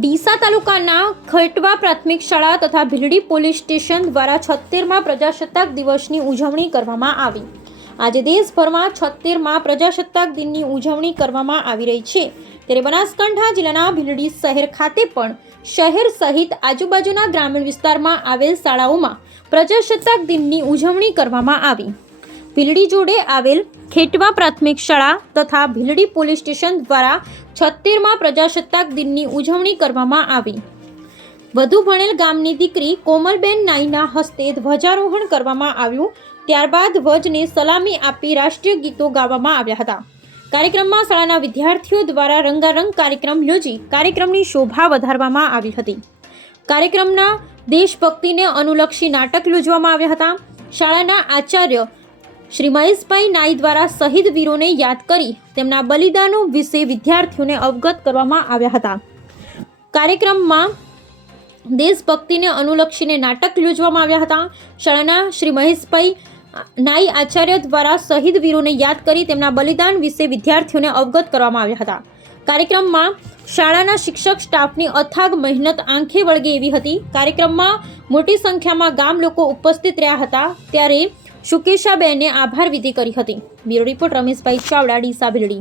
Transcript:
ડીસા તાલુકાના ખટવા પ્રાથમિક શાળા તથા ભીલડી પોલીસ સ્ટેશન દ્વારા 76મા પ્રજાસત્તાક દિવસની ઉજવણી કરવામાં આવી। આજે દેશભરમાં 76મા પ્રજાસત્તાક દિનની ઉજવણી કરવામાં આવી રહી છે, ત્યારે બનાસકાંઠા જિલ્લાના ભીલડી શહેર ખાતે પણ શહેર સહિત આજુબાજુના ગ્રામીણ વિસ્તારમાં આવેલ શાળાઓમાં પ્રજાસત્તાક દિનની ઉજવણી કરવામાં આવી। ભીલડી જોડે આવેલ ખેટવા પ્રાથમિક શાળા તથા ભીલડી પોલીસ સ્ટેશન દ્વારા 76મા પ્રજાસત્તાક દિનની ઉજવણી કરવામાં આવી। વધુ ભણેલ ગામની દીકરી કોમલબેન નાઈના હસ્તે ધ્વજારોહણ કરવામાં આવ્યું। ત્યારબાદ ધ્વજને સલામી આપી રાષ્ટ્રીય ગીતો ગાવામાં આવ્યા હતા। કાર્યક્રમમાં શાળાના વિદ્યાર્થીઓ દ્વારા રંગારંગ કાર્યક્રમ યોજી કાર્યક્રમની શોભા વધારવામાં આવી હતી। કાર્યક્રમના દેશભક્તિને અનુલક્ષી નાટક યોજવામાં આવ્યા હતા। શાળાના આચાર્ય શ્રી મહેશભાઈ નાઈ દ્વારા શહીદ વીરોને યાદ કરી તેમના બલિદાનો વિશે વિદ્યાર્થીઓને અવગત કરવામાં આવ્યા હતા। કાર્યક્રમમાં દેશભક્તિને અનુલક્ષીને નાટક યોજવામાં આવ્યા હતા। શાળાના શ્રી મહેશભાઈ નાઈ આચાર્ય દ્વારા શહીદ વીરોને યાદ કરી તેમના બલિદાન વિશે વિદ્યાર્થીઓને અવગત કરવામાં આવ્યા હતા। કાર્યક્રમમાં શાળાના શિક્ષક સ્ટાફની અથાગ મહેનત આંખે વળગે એવી હતી। કાર્યક્રમમાં મોટી સંખ્યામાં ગામ લોકો ઉપસ્થિત રહ્યા હતા, ત્યારે શુકેશાબેને આભાર વિધિ કરી હતી। Bureau report Rameshbhai Chavda, Deesa, Bhildi.